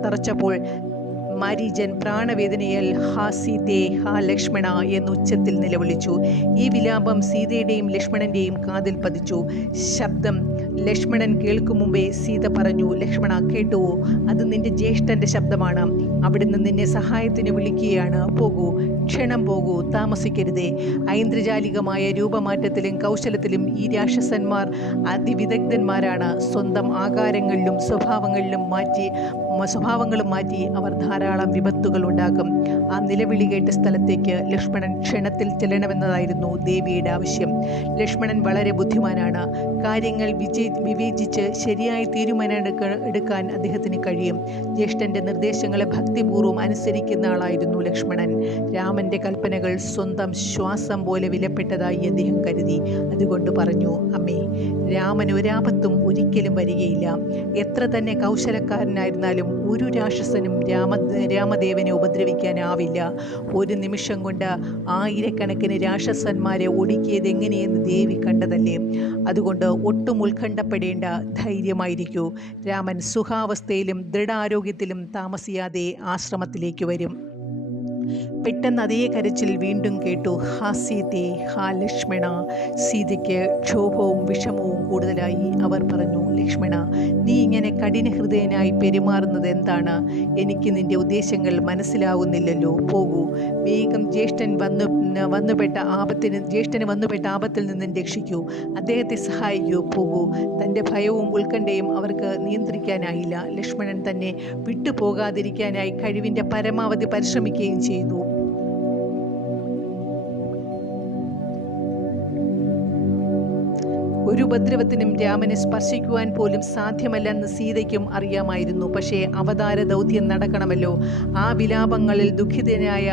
തറച്ചപ്പോൾ മാരീചൻ പ്രാണവേദനയിൽ ഹാ സീതേ, ഹാ ലക്ഷ്മണ എന്ന് ഉച്ചത്തിൽ നിലവിളിച്ചു. ഈ വിലാപം സീതയുടെയും ലക്ഷ്മണൻ്റെയും കാതിൽ പതിച്ചു. ശബ്ദം ലക്ഷ്മണൻ കേൾക്കും മുമ്പേ സീത പറഞ്ഞു, ലക്ഷ്മണ, കേട്ടുവോ? അത് നിന്റെ ജ്യേഷ്ഠൻ്റെ ശബ്ദമാണ്. അവിടുന്ന് നിന്നെ സഹായത്തിന് വിളിക്കുകയാണ്. പോകൂ, ക്ഷണം പോകൂ, താമസിക്കരുതേ. ഐന്ദ്രജാലികമായ രൂപമാറ്റത്തിലും കൗശലത്തിലും ഈ രാക്ഷസന്മാർ അതിവിദഗ്ധന്മാരാണ്. സ്വന്തം ആകാരങ്ങളിലും സ്വഭാവങ്ങളും മാറ്റി അവർ ധാരാളം ധാരാളം വിപത്തുകൾ ഉണ്ടാകും. ആ നിലവിളി കേട്ട സ്ഥലത്തേക്ക് ലക്ഷ്മണൻ ക്ഷണത്തിൽ ചെല്ലണമെന്നതായിരുന്നു ദേവിയുടെ ആവശ്യം. ലക്ഷ്മണൻ വളരെ ബുദ്ധിമാനാണ്. കാര്യങ്ങൾ വിവേചിച്ച് ശരിയായ തീരുമാനം എടുക്കാൻ അദ്ദേഹത്തിന് കഴിയും. ജ്യേഷ്ഠൻ്റെ നിർദ്ദേശങ്ങളെ ഭക്തിപൂർവ്വം അനുസരിക്കുന്ന ആളായിരുന്നു ലക്ഷ്മണൻ. രാമൻ്റെ കൽപ്പനകൾ സ്വന്തം ശ്വാസം പോലെ വിലപ്പെട്ടതായി അദ്ദേഹം കരുതി. അതുകൊണ്ട് പറഞ്ഞു, അമ്മേ, രാമൻ ഒരാപത്തും ഒരിക്കലും വരികയില്ല. എത്ര തന്നെ കൗശലക്കാരനായിരുന്നാലും ഒരു രാക്ഷസനും രാമദേവനെ ഉപദ്രവിക്കാനാവില്ല. ഒരു നിമിഷം കൊണ്ട് ആയിരക്കണക്കിന് രാക്ഷസന്മാരെ ഒടുക്കിയത് എങ്ങനെയെന്ന് ദേവി കണ്ടതല്ലേ. അതുകൊണ്ട് ഒട്ടും ഉത്കണ്ഠപ്പെടേണ്ട, ധൈര്യമായിരിക്കൂ. രാമൻ സുഖാവസ്ഥയിലും ദൃഢാരോഗ്യത്തിലും താമസിയാതെ ആശ്രമത്തിലേക്ക് വരും. പെട്ടെന്ന് അതേ കരച്ചിൽ വീണ്ടും കേട്ടു. ഹാ സീതേ, ഹാ ലക്ഷ്മണ. സീതയ്ക്ക് ക്ഷോഭവും വിഷമവും കൂടുതലായി. അവർ പറഞ്ഞു, ലക്ഷ്മണ, നീ ഇങ്ങനെ കഠിനഹൃദയനായി പെരുമാറുന്നത് എന്താണ്? എനിക്ക് നിന്റെ ഉദ്ദേശങ്ങൾ മനസ്സിലാവുന്നില്ലല്ലോ. പോകൂ, വേഗം ജ്യേഷ്ഠന് വന്നുപെട്ട ആപത്തിൽ നിന്നും രക്ഷിക്കൂ. അദ്ദേഹത്തെ സഹായിക്കൂ. പോകൂ. തൻ്റെ ഭയവും ഉത്കണ്ഠയും അവർക്ക് നിയന്ത്രിക്കാനായില്ല. ലക്ഷ്മണൻ തന്നെ വിട്ടുപോകാതിരിക്കാനായി കഴിവിൻ്റെ പരമാവധി പരിശ്രമിക്കുകയും ചെയ്തു. ഒരു ഉപദ്രവത്തിനും രാമനെ സ്പർശിക്കുവാൻ പോലും സാധ്യമല്ലെന്ന് സീതയ്ക്കും അറിയാമായിരുന്നു. പക്ഷേ അവതാര ദൗത്യം നടക്കണമല്ലോ. ആ വിലാപങ്ങളിൽ ദുഃഖിതനായ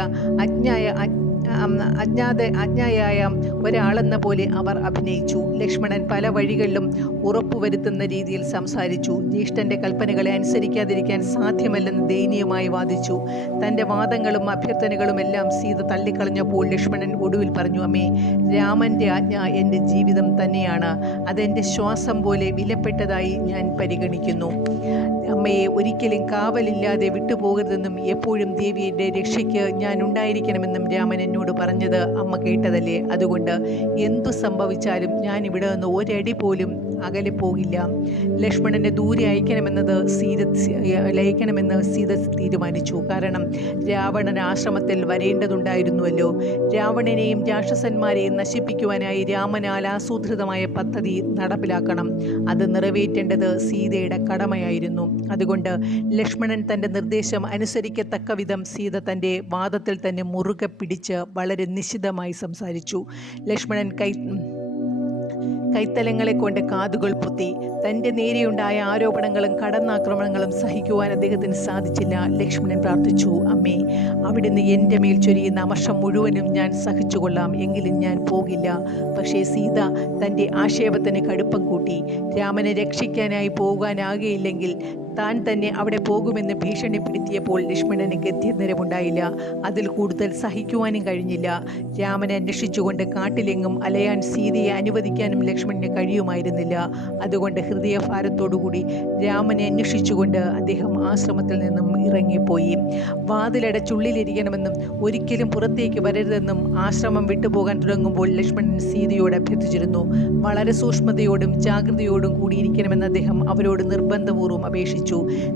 അജ്ഞായായ ഒരാളെന്ന പോലെ അവർ അഭിനയിച്ചു. ലക്ഷ്മണൻ പല വഴികളിലും ഉറപ്പുവരുത്തുന്ന രീതിയിൽ സംസാരിച്ചു. ജ്യേഷ്ഠൻ്റെ കൽപ്പനകളെ അനുസരിക്കാതിരിക്കാൻ സാധ്യമല്ലെന്ന് ദയനീയമായി വാദിച്ചു. തൻ്റെ വാദങ്ങളും അഭ്യർത്ഥനകളും എല്ലാം സീത തള്ളിക്കളഞ്ഞപ്പോൾ ലക്ഷ്മണൻ ഒടുവിൽ പറഞ്ഞു, അമ്മേ, രാമൻ്റെ ആജ്ഞ എൻ്റെ ജീവിതം തന്നെയാണ്. അതെൻ്റെ ശ്വാസം പോലെ വിലപ്പെട്ടതായി ഞാൻ പരിഗണിക്കുന്നു. അമ്മയെ ഒരിക്കലും കാവലില്ലാതെ വിട്ടുപോകരുതെന്നും എപ്പോഴും ദേവിയുടെ രക്ഷയ്ക്ക് ഞാൻ ഉണ്ടായിരിക്കണമെന്നും രാമൻ എന്നോട് പറഞ്ഞത് അമ്മ കേട്ടതല്ലേ. അതുകൊണ്ട് എന്തു സംഭവിച്ചാലും ഞാൻ ഇവിടെ നിന്ന് ഒരടി പോലും അകലെ പോകില്ല. ലക്ഷ്മണനെ ദൂരെ അയക്കണമെന്ന് സീത തീരുമാനിച്ചു. കാരണം രാവണൻ ആശ്രമത്തിൽ വരേണ്ടതുണ്ടായിരുന്നുവല്ലോ. രാവണനെയും രാക്ഷസന്മാരെയും നശിപ്പിക്കുവാനായി രാമനാൽ ആസൂത്രിതമായ പദ്ധതി നടപ്പിലാക്കണം. അത് നിറവേറ്റേണ്ടത് സീതയുടെ കടമയായിരുന്നു. അതുകൊണ്ട് ലക്ഷ്മണൻ തൻ്റെ നിർദ്ദേശം അനുസരിക്കത്തക്ക വിധം സീത തൻ്റെ വാദത്തിൽ തന്നെ മുറുകെ പിടിച്ച് വളരെ നിശിതമായി സംസാരിച്ചു. ലക്ഷ്മണൻ കൈത്തലങ്ങളെ കൊണ്ട് കാതുകൾ പൊത്തി. തൻ്റെ നേരെയുണ്ടായ ആരോപണങ്ങളും കടന്നാക്രമണങ്ങളും സഹിക്കുവാൻ അദ്ദേഹത്തിന് സാധിച്ചില്ല. ലക്ഷ്മണൻ പ്രാർത്ഥിച്ചു, അമ്മേ, അവിടുന്ന് എൻ്റെ മേൽ ചൊരിയുന്ന അമർഷം മുഴുവനും ഞാൻ സഹിച്ചുകൊള്ളാം, എങ്കിലും ഞാൻ പോകില്ല. പക്ഷേ സീത തൻ്റെ ആക്ഷേപത്തിന് കടുപ്പം കൂട്ടി. രാമനെ രക്ഷിക്കാനായി പോകാനാകുകയില്ലെങ്കിൽ താൻ തന്നെ അവിടെ പോകുമെന്ന് ഭീഷണിപ്പെടുത്തിയപ്പോൾ ലക്ഷ്മണന് ഗത്യന്തരമുണ്ടായില്ല. അതിൽ കൂടുതൽ സഹിക്കുവാനും കഴിഞ്ഞില്ല. രാമനെ അന്വേഷിച്ചുകൊണ്ട് കാട്ടിലെങ്ങും അലയാൻ സീതയെ അനുവദിക്കാനും ലക്ഷ്മണന് കഴിയുമായിരുന്നില്ല. അതുകൊണ്ട് ഹൃദയഭാരത്തോടുകൂടി രാമനെ അന്വേഷിച്ചുകൊണ്ട് അദ്ദേഹം ആശ്രമത്തിൽ നിന്നും ഇറങ്ങിപ്പോയി. വാതിലടച്ചുള്ളിലിരിക്കണമെന്നും ഒരിക്കലും പുറത്തേക്ക് വരരുതെന്നും ആശ്രമം വിട്ടുപോകാൻ തുടങ്ങുമ്പോൾ ലക്ഷ്മണൻ സീതയോട് അഭ്യർത്ഥിച്ചിരുന്നു. വളരെ സൂക്ഷ്മതയോടും ജാഗ്രതയോടും കൂടിയിരിക്കണമെന്ന് അദ്ദേഹം അവരോട് നിർബന്ധപൂർവ്വം അപേക്ഷിച്ചു.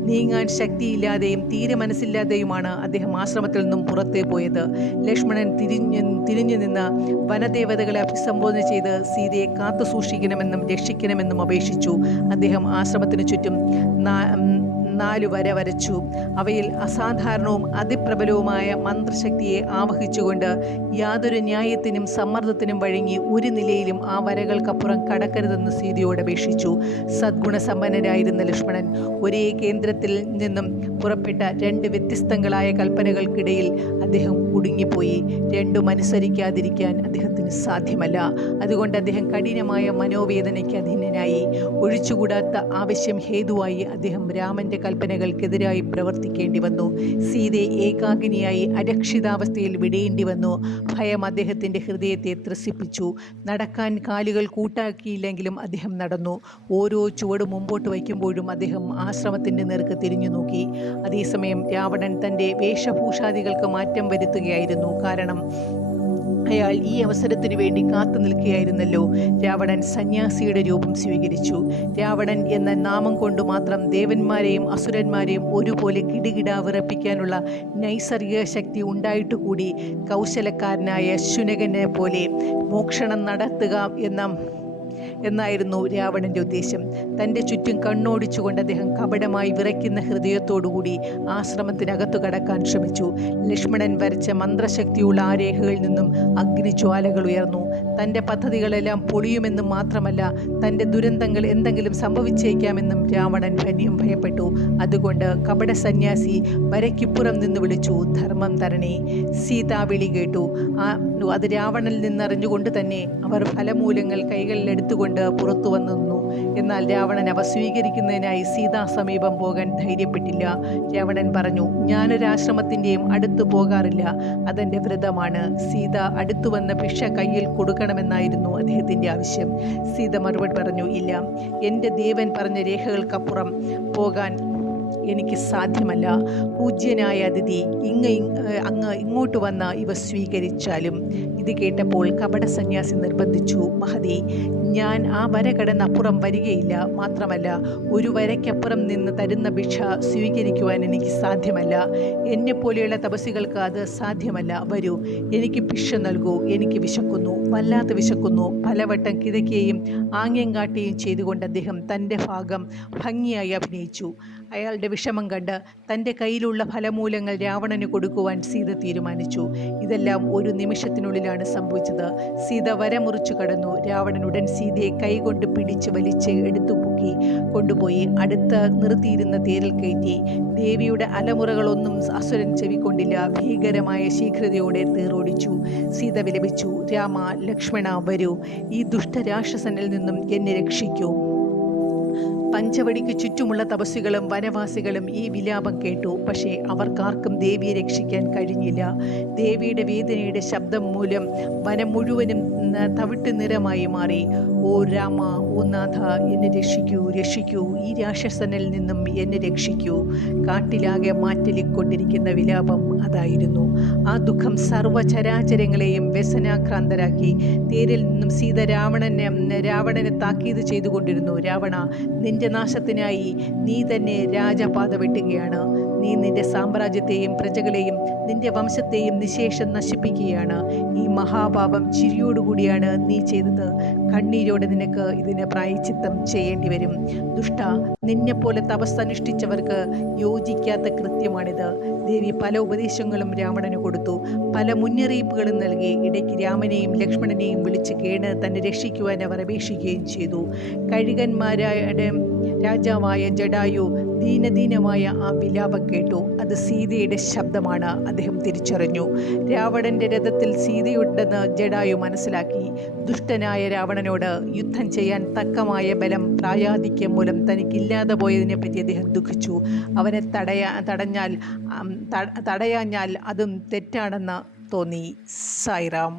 നീങ്ങാൻ ശക്തിയില്ലാതെയും തീരെ മനസ്സില്ലാതെയുമാണ് അദ്ദേഹം ആശ്രമത്തിൽ നിന്നും പുറത്തേ പോയത്. ലക്ഷ്മണൻ തിരിഞ്ഞു നിന്ന് വനദേവതകളെ അഭിസംബോധന ചെയ്ത് സീതയെ കാത്തു സൂക്ഷിക്കണമെന്നും രക്ഷിക്കണമെന്നും അപേക്ഷിച്ചു. അദ്ദേഹം ആശ്രമത്തിനു ചുറ്റും 4 വര വരച്ചു. അവയിൽ അസാധാരണവും അതിപ്രബലവുമായ മന്ത്രശക്തിയെ ആവഹിച്ചുകൊണ്ട് യാതൊരു ന്യായത്തിനും സമ്മർദ്ദത്തിനും വഴങ്ങി ഒരു നിലയിലും ആ വരകൾക്കപ്പുറം കടക്കരുതെന്ന് സീതയോട് അപേക്ഷിച്ചു. സദ്ഗുണസമ്പന്നരായിരുന്ന ലക്ഷ്മണൻ ഒരേ കേന്ദ്രത്തിൽ നിന്നും പുറപ്പെട്ട 2 വ്യത്യസ്തങ്ങളായ കൽപ്പനകൾക്കിടയിൽ അദ്ദേഹം കുടുങ്ങിപ്പോയി. രണ്ടും അനുസരിക്കാതിരിക്കാൻ അദ്ദേഹത്തിന് സാധ്യമല്ല. അതുകൊണ്ട് അദ്ദേഹം കഠിനമായ മനോവേദനയ്ക്ക് അധീനനായി. ഒഴിച്ചുകൂടാത്ത ആവശ്യം ഹേതുവായി അദ്ദേഹം രാമൻ്റെ കൽപ്പനകൾക്കെതിരായി പ്രവർത്തിക്കേണ്ടി വന്നു. സീതയെ ഏകാകിനിയായി അരക്ഷിതാവസ്ഥയിൽ വിടേണ്ടി വന്നു. ഭയം അദ്ദേഹത്തിൻ്റെ ഹൃദയത്തെ ത്രസിപ്പിച്ചു. നടക്കാൻ കാലുകൾ കൂട്ടാക്കിയില്ലെങ്കിലും അദ്ദേഹം നടന്നു. ഓരോ ചുവട് മുമ്പോട്ട് വയ്ക്കുമ്പോഴും അദ്ദേഹം ആശ്രമത്തിൻ്റെ നേർക്ക് തിരിഞ്ഞു നോക്കി. അതേസമയം രാവണൻ തൻ്റെ വേഷഭൂഷാദികൾക്ക് മാറ്റം വരുത്തുകയായിരുന്നു. കാരണം അയാൾ ഈ അവസരത്തിനു വേണ്ടി കാത്തു നിൽക്കുകയായിരുന്നല്ലോ. രാവണൻ സന്യാസിയുടെ രൂപം സ്വീകരിച്ചു. രാവണൻ എന്ന നാമം കൊണ്ട് മാത്രം ദേവന്മാരെയും അസുരന്മാരെയും ഒരുപോലെ കിടുകിടാ വിറപ്പിക്കാനുള്ള നൈസർഗിക ശക്തി ഉണ്ടായിട്ടുകൂടി കൗശലക്കാരനായ ശുനകനെ പോലെ മോക്ഷണം നടത്തുക എന്നായിരുന്നു രാവണൻ്റെ ഉദ്ദേശം. തൻ്റെ ചുറ്റും കണ്ണോടിച്ചുകൊണ്ട് അദ്ദേഹം കപടമായി വിറയ്ക്കുന്ന ഹൃദയത്തോടുകൂടി ആശ്രമത്തിനകത്തു കടക്കാൻ ശ്രമിച്ചു. ലക്ഷ്മണൻ വരച്ച മന്ത്രശക്തിയുള്ള ആ രേഖകളിൽ നിന്നും അഗ്നിജ്വാലകൾ ഉയർന്നു. തൻ്റെ പദ്ധതികളെല്ലാം പൊളിയുമെന്നും മാത്രമല്ല, തൻ്റെ ദുരന്തങ്ങൾ എന്തെങ്കിലും സംഭവിച്ചേക്കാമെന്നും രാവണൻ ഭയപ്പെട്ടു. അതുകൊണ്ട് കപട സന്യാസി വരയ്ക്കിപ്പുറം നിന്ന് വിളിച്ചു, ധർമ്മം തരണേ. സീത വിളി കേട്ടു. അത് രാവണനിൽ നിന്നറിഞ്ഞുകൊണ്ട് തന്നെ അവർ ഫലമൂലങ്ങൾ കൈകളിലെടുത്തുകൊണ്ട് പുറത്തു വന്നു നിന്നു. എന്നാൽ രാവണൻ അവ സ്വീകരിക്കുന്നതിനായി സീതാ സമീപം പോകാൻ ധൈര്യപ്പെട്ടില്ല. രാവണൻ പറഞ്ഞു, ഞാനൊരാശ്രമത്തിൻ്റെയും അടുത്തു പോകാറില്ല, അതെൻ്റെ വ്രതമാണ്. സീത അടുത്തു വന്ന ഭിക്ഷ കയ്യിൽ കൊടുക്കണമെന്നായിരുന്നു അദ്ദേഹത്തിൻ്റെ ആവശ്യം. സീത മറുപടി പറഞ്ഞു, ഇല്ല, എൻ്റെ ദേവൻ പറഞ്ഞ രേഖകൾക്കപ്പുറം പോകാൻ എനിക്ക് സാധ്യമല്ല. പൂജ്യനായ അതിഥി, അങ്ങ് ഇങ്ങോട്ട് വന്ന് ഇവ സ്വീകരിച്ചാലും. ഇത് കേട്ടപ്പോൾ കപട സന്യാസി നിർബന്ധിച്ചു, മഹതി, ഞാൻ ആ വര കടന്നപ്പുറം വരികയില്ല. മാത്രമല്ല, ഒരു വരയ്ക്കപ്പുറം നിന്ന് തരുന്ന ഭിക്ഷ സ്വീകരിക്കുവാൻ എനിക്ക് സാധ്യമല്ല. എന്നെപ്പോലെയുള്ള തപസ്സികൾക്ക് അത് സാധ്യമല്ല. വരൂ, എനിക്ക് ഭിക്ഷ നൽകൂ, എനിക്ക് വിശക്കുന്നു, വല്ലാതെ വിശക്കുന്നു. പലവട്ടം കിതയ്ക്കുകയും ആംഗ്യം കാട്ടുകയും ചെയ്തുകൊണ്ട് അദ്ദേഹം തൻ്റെ ഭാഗം ഭംഗിയായി അഭിനയിച്ചു. അയാളുടെ വിഷമം കണ്ട് തൻ്റെ കയ്യിലുള്ള ഫലമൂലങ്ങൾ രാവണന് കൊടുക്കുവാൻ സീത തീരുമാനിച്ചു. ഇതെല്ലാം ഒരു നിമിഷത്തിനുള്ളിലാണ് സംഭവിച്ചത്. സീത വരമുറിച്ചു കടന്നു. രാവണൻ ഉടൻ സീതയെ കൈകൊണ്ട് പിടിച്ച് വലിച്ച് എടുത്തുപൊക്കി കൊണ്ടുപോയി അടുത്ത് നിർത്തിയിരുന്ന തേരിൽ കയറ്റി. ദേവിയുടെ അലമുറകളൊന്നും അസുരൻ ചെവിക്കൊണ്ടില്ല. ഭീകരമായ ശീഘ്രതയോടെ തേറോടിച്ചു. സീത വിലപിച്ചു, രാമ, ലക്ഷ്മണ, വരൂ, ഈ ദുഷ്ടരാക്ഷസനിൽ നിന്നും എന്നെ രക്ഷിക്കൂ. പഞ്ചവടിക്ക് ചുറ്റുമുള്ള തപസ്വികളും വനവാസികളും ഈ വിലാപം കേട്ടു. പക്ഷേ അവർക്കാർക്കും ദേവിയെ രക്ഷിക്കാൻ കഴിഞ്ഞില്ല. ദേവിയുടെ വേദനയുടെ ശബ്ദം മൂലം വനം മുഴുവനും തവിട്ട് നിറമായി മാറി. ഓ രാമ, ഓ നാഥ, എന്നെ രക്ഷിക്കൂ, രക്ഷിക്കൂ, ഈ രാക്ഷസനിൽ നിന്നും എന്നെ രക്ഷിക്കൂ. കാട്ടിലാകെ മാറ്റലിക്കൊണ്ടിരിക്കുന്ന വിലാപം അതായിരുന്നു. ആ ദുഃഖം സർവ്വചരാചരങ്ങളെയും വ്യസനാക്രാന്തരാക്കി. തേരിൽ നിന്നും സീത രാവണനെ താക്കീത് ചെയ്തുകൊണ്ടിരുന്നു. രാവണ, നിന്റെ നാശത്തിനായി നീ തന്നെ രാജപാത വെട്ടുകയാണ്. നീ നിന്റെ സാമ്രാജ്യത്തെയും പ്രജകളെയും നിന്റെ വംശത്തെയും നിശേഷം നശിപ്പിക്കുകയാണ്. ഈ മഹാപാപം ചിരിയോടുകൂടിയാണ് നീ ചെയ്തത്. കണ്ണീരോടെ നിനക്ക് ഇതിന് പ്രായശ്ചിത്തം ചെയ്യേണ്ടി വരും. ദുഷ്ട, നിന്നെപ്പോലെ തപസ്സനുഷ്ഠിച്ചവർക്ക് യോജിക്കാത്ത കൃത്യമാണിത്. ദേവി പല ഉപദേശങ്ങളും രാവണന് കൊടുത്തു, പല മുന്നറിയിപ്പുകളും നൽകി. ഇടയ്ക്ക് രാമനെയും ലക്ഷ്മണനെയും വിളിച്ച് കേണ് തന്നെ രക്ഷിക്കുവാൻ അവർ അപേക്ഷിക്കുകയും ചെയ്തു. കഴുകന്മാരുടെ രാജാവായ ജടായു ദീനദീനമായ ആ വിലാപം കേട്ടു. അത് സീതയുടെ ശബ്ദമാണ്. അദ്ദേഹം തിരിച്ചറിഞ്ഞു. രാവണന്റെ രഥത്തിൽ സീതയുണ്ടെന്ന് ജടായു മനസ്സിലാക്കി. ദുഷ്ടനായ രാവണനോട് യുദ്ധം ചെയ്യാൻ തക്കമായ ബലം പ്രായാധിക്യം മൂലം തനിക്കില്ലാതെ പോയതിനെപ്പറ്റി അദ്ദേഹം ദുഃഖിച്ചു. അവനെ തടയാഞ്ഞാൽ അതും തെറ്റാണെന്ന് തോന്നി. സായിറാം.